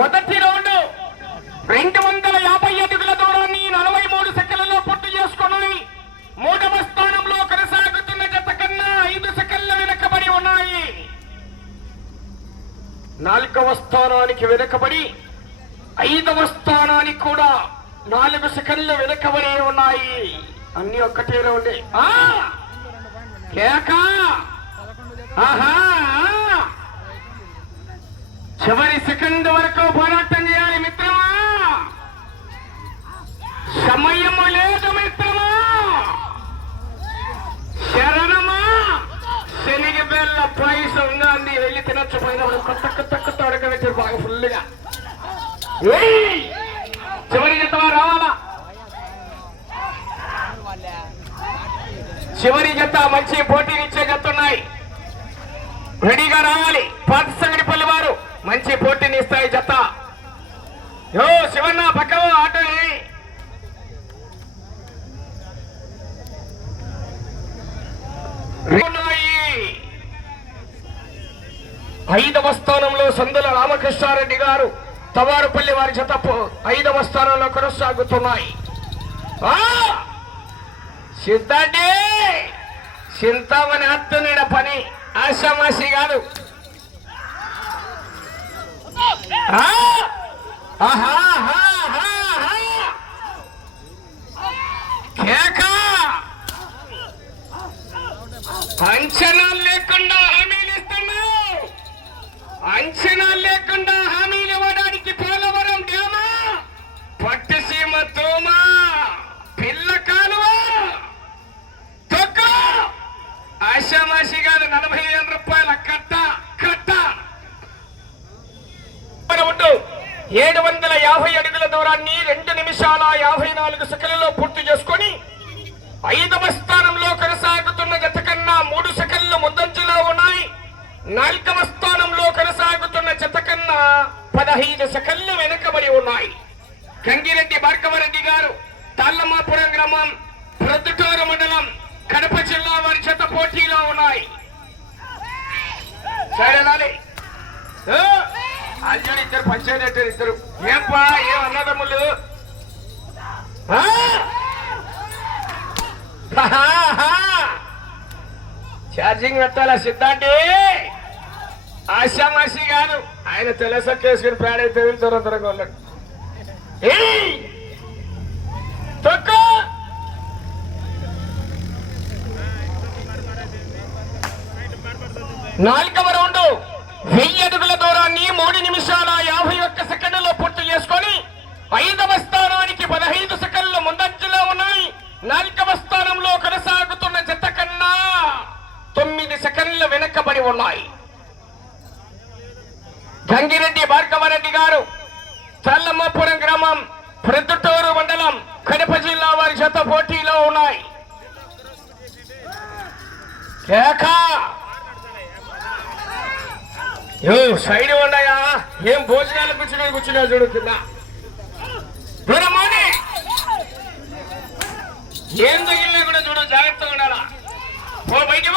మొదటి రౌండ్. రెండు వందల యాభై అడుగుల దూరాన్ని నలభై మూడు సెకండ్లలో పూర్తి చేసుకుని మూడవ స్థానంలో కొనసాగుతున్న జత కన్నా ఐదు సెకండ్ల వెనుకబడి ఉన్నాయి. నాలుగవ స్థానానికి వెనుకబడి ఐదవ స్థానానికి కూడా నాలుగు సెకండ్లు వెనుకబడి ఉన్నాయి. అన్ని ఒక్కటే రౌండే. ఆ! ఆహా! చివరి సెకండ్ వరకు పోరాటం చేయాలి మిత్రమా? సమయము లేదు మిత్రమా? శరణమా? శనిగి బెల్ల ప్రైస్ ఉందండి వెళ్ళి తినచ్చు. పైన కొత్త కొత్త కొత్త బాగా ఫుల్గా. చివరి జతవా రావాలా? చివరి జత మంచి పోటీనిచ్చే జత ఉన్నాయి రెడీగా రావాలి. పాత సంగడిపల్లి మంచి పోటీని ఇస్తాయి జత. యో శివన్న పక్క ఆటో ఐదవ స్థానంలో సందుల రామకృష్ణారెడ్డి గారు తవారుపల్లి వారి జత ఐదవ స్థానంలో కొనసాగుతున్నాయి. ఆ! సిద్ధాంతి అత్తునీడ పని ఆశామాసి కాదు ఆ! లేకుండా ఏడు వందల యాభై అడుగుల దూరాన్ని రెండు నిమిషాల యాభై నాలుగు సెకండ్లలో పూర్తి చేసుకొని ఐదవ స్థానంలో కొనసాగుతున్న జత కన్నా మూడు సెకండ్లు ముందంజలో ఉన్నాయి. నాలుగవ స్థానంలో కొనసాగుతున్న జత కన్నా పదహైదు సెకండ్లు వెనుకబడి ఉన్నాయి. గంగిరెడ్డి భార్గవరెడ్డి గారు తాళ్ళమాపురం గ్రామం ప్రొద్దుటూరు మండలం కడప జిల్లా వారి జత పోటీలో ఉన్నాయి. సరే పంచాయతీ ఇద్దరు. ఏంపా ఏం అన్నదమ్ములు ఛార్జింగ్ పెట్టాలా సిద్ధాంతి? ఆశామాషి కాదు. ఆయన తెలసక్కేసుకుని పేడైతే దూరంతరంగా ఉన్నాడు. ఏయ్! నాలుగవ రౌండ్. వెయ్యి అడుగుల దూరాన్ని మూడు నిమిషాల యాభై ఒక్క సెకండ్లో పూర్తి చేసుకొని ఐదవ స్థానానికి పదహైదు సెకండ్లు ముందంజలో ఉన్నాయి. నాలుగవ స్థానంలో కొనసాగుతున్న జత కన్నా తొమ్మిది సెకండ్లు వెనకబడి ఉన్నాయి. గంగిరెడ్డి భార్గవరెడ్డి గారు చల్లమ్మపురం గ్రామం ప్రొద్దుటూరు మండలం కడప జిల్లా వారి జత పోటీలో ఉన్నాయి. కేక సైడ్ ఉన్నాయా? ఏం భోజనాలు కూర్చుని కూర్చున్నా చూడు కింద. దూరమానే ఏం తగిలినా కూడా చూడు జాగ్రత్తగా ఉండాలా. ఓ బయటి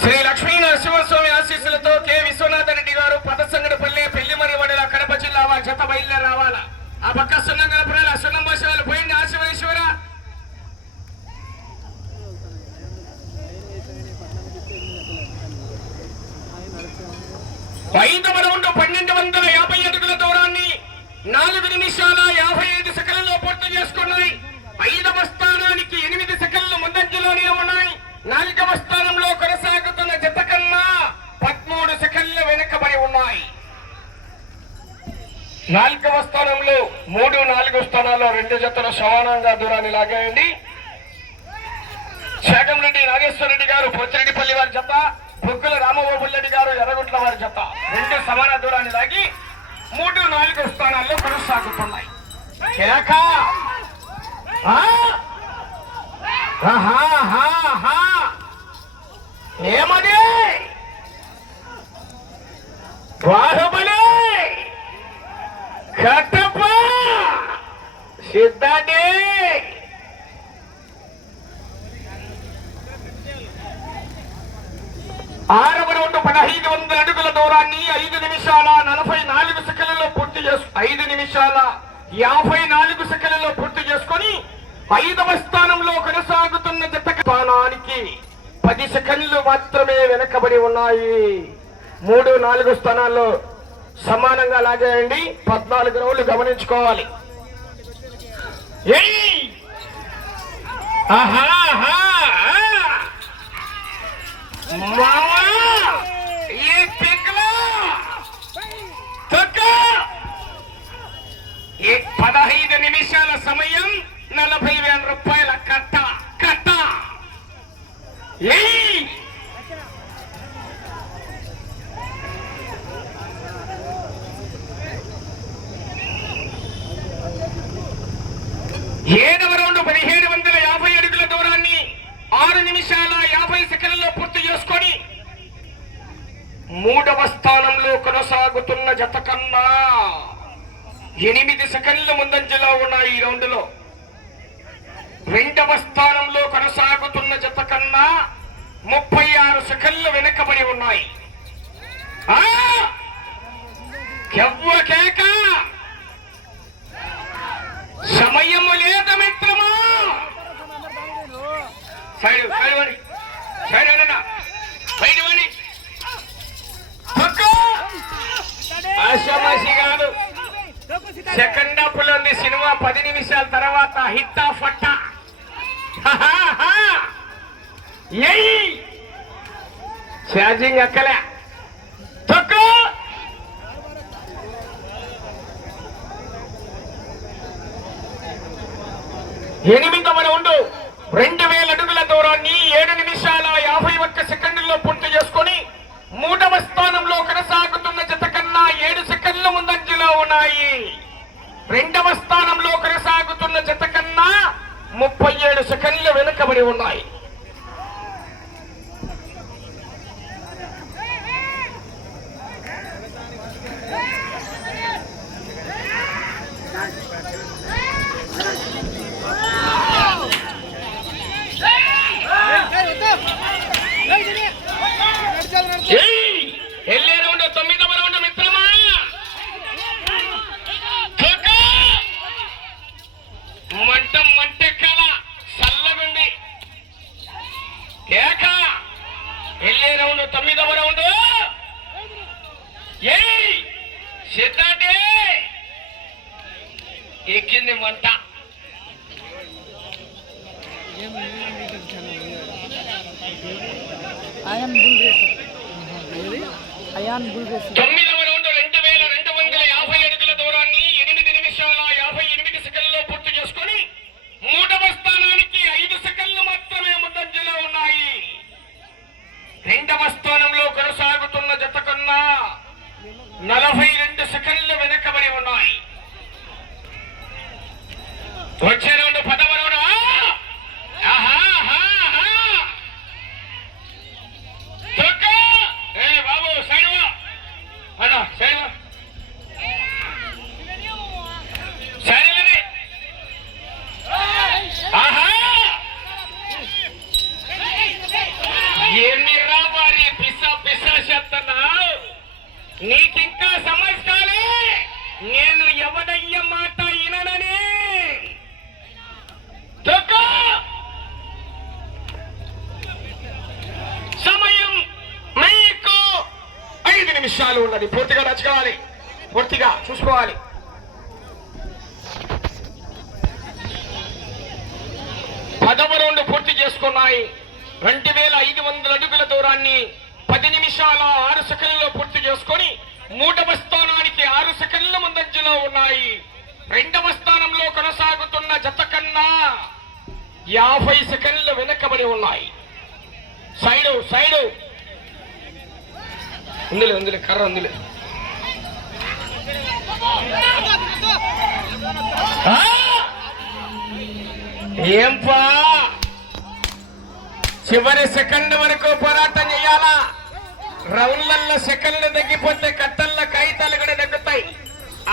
శ్రీ లక్ష్మీ నరసింహస్వామి ఆశీస్సులతో కె. విశ్వనాథ రెడ్డి గారు పదసంగడపల్లి పెళ్ళిమరి వడల కడప జిల్లా వారి జత బయలుదేరి రావాలా. ఆ పక్క సున్నం కలపరాల సున్నం భాష వాళ్ళు పోయింది ఆశీర్వేశ్వరా ఐదవ రౌండ్ పన్నెండు వందల యాభై అడుగుల దూరాన్ని నాలుగు నిమిషాల యాభై ఐదు సెకండ్లలో పూర్తి చేసుకున్నాయి ఐదవ స్థానానికి ఎనిమిది సెకండ్లు ముందంజలోనే ఉన్నాయి నాలుగవ స్థానంలో కొనసాగుతున్న జత కన్నా పదమూడు సెకండ్లు వెనుకబడి ఉన్నాయి నాలుగవ స్థానంలో మూడు నాలుగు స్థానాల్లో రెండు జతల సమానంగా దూరాన్ని లాగేయండి. నాగేశ్వర నాగేశ్వరరెడ్డి గారు పొచ్చిరెడ్డిపల్లి వారి జత బుక్కుల రామగోపుల్లెడ్డి గారు ఎర్రగుంట్ల వారి జత. రెండు సమాన దూరాన్ని లాగి మూడు నాలుగు స్థానాల్లో కొనసాగుతున్నాయి. ఏమది? కట్టప్ప సిద్ధాన్ని ఆరవ రౌండ్ పదహైదు వందల అడుగుల దూరాన్ని ఐదు నిమిషాల నలభై నాలుగు సెకండ్లలో పూర్తి చేసు ఐదు నిమిషాల యాభై నాలుగు సెకండ్లలో పూర్తి చేసుకొని ఐదవ స్థానంలో కొనసాగుతున్న జత స్థానానికి పది సెకండ్లు మాత్రమే వెనకబడి ఉన్నాయి. మూడు నాలుగు స్థానాల్లో సమానంగా లాగేయండి. పద్నాలుగు రౌండ్లు గమనించుకోవాలి. పదహైదు నిమిషాల సమయం నలభై వేల రూపాయల కట్ట. కట్ట! ఏ ఏడవ రౌండ్ పదిహేడు వందల యాభై అడుగుల దూరాన్ని ఆరు నిమిషాల యాభై సెకండ్లలో పూర్తి చేసుకొని మూడవ స్థానంలో కొనసాగుతున్న జత కన్నా ఎనిమిది సెకండ్ల ముందంజలో ఉన్నాయి ఈ రౌండ్లో. రెండవ స్థానంలో కొనసాగుతున్న జత కన్నా ముప్పై ఆరు సెకండ్లు వెనకబడి ఉన్నాయి. కేక! సమయము లేద మిత్రమా! సైడ్ సైడ్ సైడ్ సెకండ్ హాఫ్లో ఉంది సినిమా పది నిమిషాల తర్వాత హిట్ ఆఫ్ అట్ట. ఛార్జింగ్ ఎక్కలే. తొక్కు! మన ఉండు రెండు వేల అడుగుల దూరాన్ని ఏడు నిమిషాల యాభై ఒక్క సెకండ్లలో పూర్తి చేసుకొని మూడవ స్థానంలో కొనసాగుతున్న జత కన్నా ఏడు సెకండ్ల ముందంజలో ఉన్నాయి. రెండవ స్థానంలో కొనసాగుతున్న జత కన్నా ముప్పై ఏడు సెకండ్లు వెనుకబడి ఉన్నాయి. বয়ান বুঝেছি నిమిషాలు ఉన్నది. పూర్తిగా నచ్చుకోవాలి. పూర్తిగా చూసుకోవాలి. పదవ రౌండ్ పూర్తి చేసుకున్నాయి. రెండు వేల ఐదు వందల అడుగుల దూరాన్ని పది నిమిషాల ఆరు సెకండ్లలో పూర్తి చేసుకొని మూడవ స్థానానికి ఆరు సెకండ్ల ముందంజలో ఉన్నాయి. రెండవ స్థానంలో కొనసాగుతున్న జత కన్నా యాభై సెకండ్లు వెనకబడి ఉన్నాయి. Side side. ఉందిలే ఉందిలే కర్ర ఉందిలే. ఏంపా? చివరి సెకండ్ వరకు పోరాటం చేయాలా? రౌండ్లలో సెకండ్లు తగ్గిపోతే కట్టల్లో కాగితాలు కూడా తగ్గుతాయి.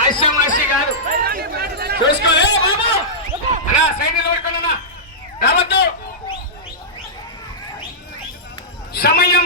ఆశామాషి కాదు. చూసుకో బాబు? అలా సైడ్ నిలబడుకున్నా రావద్దు. సమయం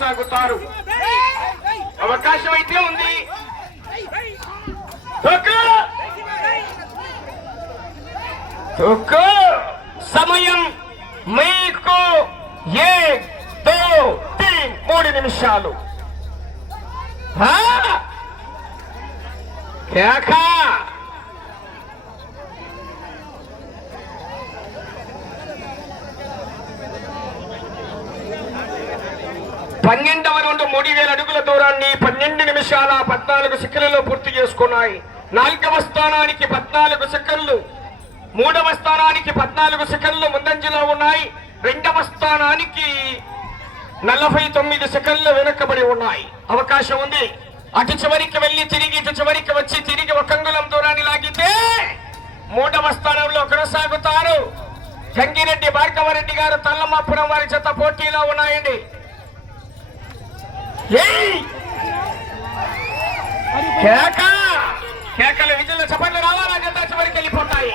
కొనసాగుతారు. అవకాశం అయితే ఉంది! సమయం మీకు ఏ దో తీన్ మూడు నిమిషాలు. ఆ! కేకా పన్నెండవ రెండు మూడు వేల అడుగుల దూరాన్ని పన్నెండు నిమిషాల పద్నాలుగు సెకండ్లలో పూర్తి చేసుకున్నాయి. నాలుగవ స్థానానికి పద్నాలుగు సెకండ్లు మూడవ స్థానానికి పద్నాలుగు సెకండ్లు ముందంజలో ఉన్నాయి. రెండవ స్థానానికి నలభై తొమ్మిది సెకండ్లు వెనకబడి ఉన్నాయి. అవకాశం ఉంది. అటు చివరికి వెళ్ళి తిరిగి ఇటు చివరికి వచ్చి తిరిగి ఒక అంగుళం దూరాన్ని లాగితే మూడవ స్థానంలో కొనసాగుతారు. జంగిరెడ్డి భార్గవరెడ్డి గారు తల్లమాపురం వారి చేత పోటీలో ఉన్నాయండి. కేక! కేకలు విజులు చప్పట్లు రావాలా? జత చివరికి వెళ్ళిపోతాయి.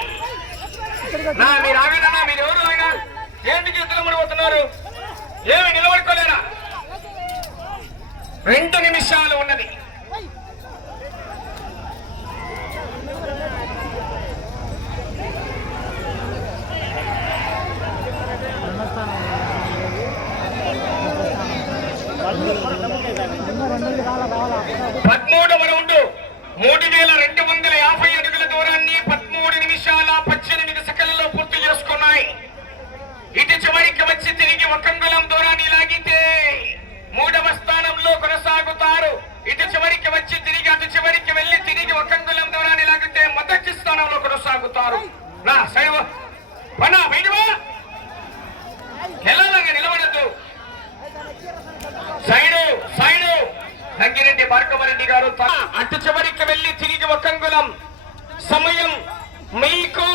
నా మీరు ఆగనా మీరు ఎవరు ఆయన ఏంటికి ఇద్దరు పడిపోతున్నారు ఏమి నిలబడుకోలేరా? రెండు నిమిషాలు ఉన్నది పదమూడవ రౌండ్ మూడు వేల రెండు వందల యాభై అడుగుల దూరాన్ని పదమూడు నిమిషాల పద్దెనిమిది సెకండ్లలో పూర్తి చేసుకున్నాయి ఇటు చివరికి వచ్చి తిరిగి ఒక అంగుళం దూరాన్ని లాగితే మూడవ స్థానంలో కొనసాగుతారు ఇటు చివరికి వచ్చి తిరిగి అటు చివరికి వెళ్ళి తిరిగి ఒక అంగుళం దూరాన్ని లాగితే మొదటి స్థానంలో కొనసాగుతారు నా సైవ పనా బయటవా ఎలాగా నిలబడద్దు సైడు సైడు రంగిరెడ్డి భార్గవరెడ్డి గారు త- అటు చివరికి వెళ్ళి తిరిగి ఒక అంగుళం సమయం మీకు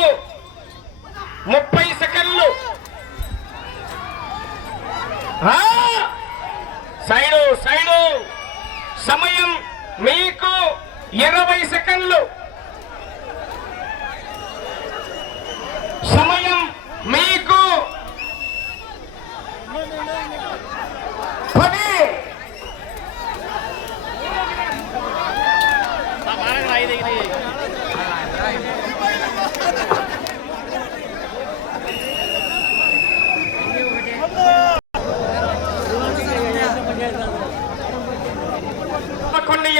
ముప్పై సెకండ్లు ఆ! Side side. సమయం మీకు ఇరవై సెకండ్లు. సమయం మీకు పది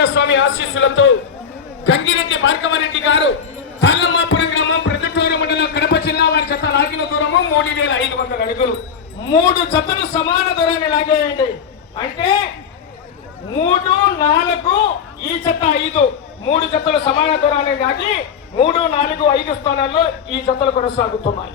కొండయ్య స్వామి ఆశీస్సులతో గంగిరెడ్డి భార్గవరెడ్డి గారు తాళ్ళమ్మాపురం గ్రామం ప్రతిటూరు మండలం కడప జిల్లా వారి చెత్త లాగిన దూరము మూడు వేల ఐదు వందల అడుగులు. మూడు జతలు సమాన దూరాన్ని లాగేయండి. అంటే మూడు నాలుగు ఈ జత ఐదు. మూడు జతలు సమాన దూరాన్ని లాగి మూడు నాలుగు ఐదు స్థానాల్లో ఈ జతలు కొనసాగుతున్నాయి.